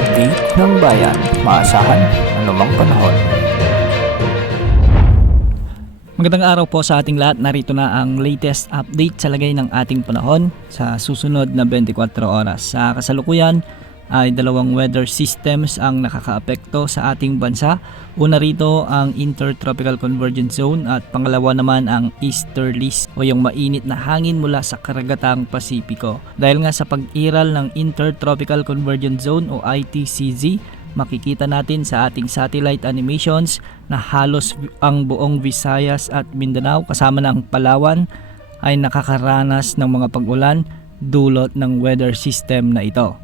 update ng bayan, maasahan anumang panahon. Magandang araw po sa ating lahat. Narito na ang latest update sa lagay ng ating panahon sa susunod na 24 oras. Sa kasalukuyan ay dalawang weather systems ang nakakaapekto sa ating bansa. Una rito ang Intertropical Convergence Zone at pangalawa naman ang Easterlies o yung mainit na hangin mula sa karagatang Pasipiko. Dahil nga sa pag-iral ng Intertropical Convergence Zone o ITCZ, makikita natin sa ating satellite animations na halos ang buong Visayas at Mindanao kasama ng Palawan ay nakakaranas ng mga pag-ulan dulot ng weather system na ito.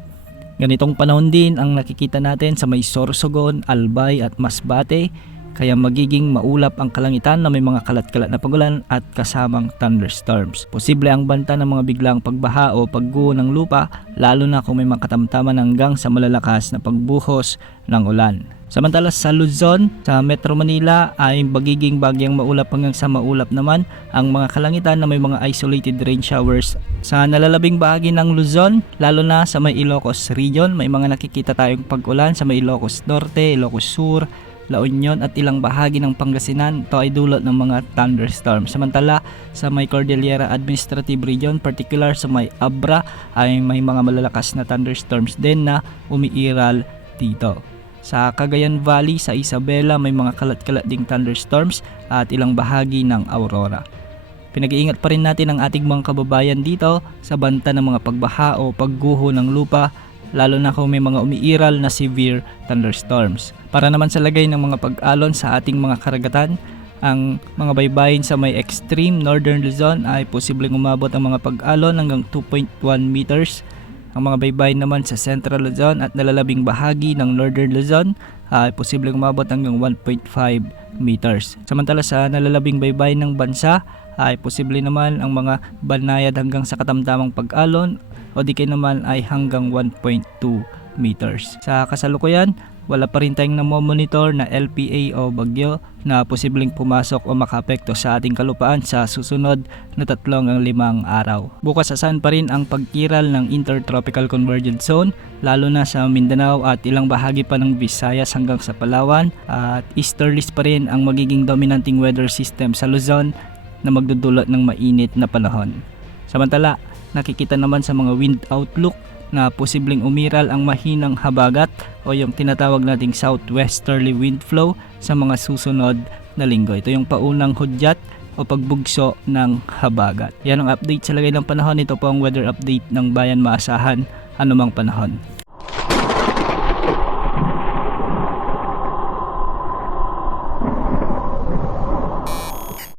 Ganitong panahon din ang nakikita natin sa may Sorsogon, Albay at Masbate, kaya magiging maulap ang kalangitan na may mga kalat-kalat na pagulan at kasamang thunderstorms. Posible ang banta ng mga biglang pagbaha o pagguho ng lupa, lalo na kung may makatamtaman hanggang sa malalakas na pagbuhos ng ulan. Samantala sa Luzon, sa Metro Manila ay magiging bagyang maulap hanggang sa maulap naman ang mga kalangitan na may mga isolated rain showers. Sa nalalabing bahagi ng Luzon, lalo na sa may Ilocos region, may mga nakikita tayong pag-ulan sa may Ilocos Norte, Ilocos Sur, La Union at ilang bahagi ng Pangasinan. Ito ay dulot ng mga thunderstorms. Samantala sa may Cordillera Administrative Region, particular sa may Abra, ay may mga malalakas na thunderstorms din na umiiral dito. Sa Cagayan Valley, sa Isabela, may mga kalat-kalat ding thunderstorms at ilang bahagi ng Aurora. Pinag-iingat pa rin natin ang ating mga kababayan dito sa banta ng mga pagbaha o pagguho ng lupa, lalo na kung may mga umiiral na severe thunderstorms. Para naman sa lagay ng mga pag-alon sa ating mga karagatan, ang mga baybayin sa may extreme northern Luzon ay posibleng umabot ang mga pag-alon hanggang 2.1 meters. Ang mga baybayin naman sa Central Luzon at nalalabing bahagi ng Northern Luzon ay posibleng umabot hanggang 1.5 meters. Samantala sa nalalabing baybayin ng bansa ay posible naman ang mga banayad hanggang sa katamtamang pag-alon o di kaya naman ay hanggang 1.2 meters. Sa kasalukuyan, wala pa rin tayong namomonitor na LPA o bagyo na posibleng pumasok o makaapekto sa ating kalupaan sa susunod na 3 hanggang 5 araw. Bukas asahan pa rin ang pagkiral ng Intertropical Convergence Zone, lalo na sa Mindanao at ilang bahagi pa ng Visayas hanggang sa Palawan, at easterlies pa rin ang magiging dominanting weather system sa Luzon na magdudulot ng mainit na panahon. Samantala, nakikita naman sa mga wind outlook na posibleng umiral ang mahinang habagat o yung tinatawag nating southwesterly wind flow sa mga susunod na linggo. Ito yung paunang hudyat o pagbugso ng habagat. Yan ang update sa lagay ng panahon. Ito po ang weather update ng bayan, maasahan anumang panahon.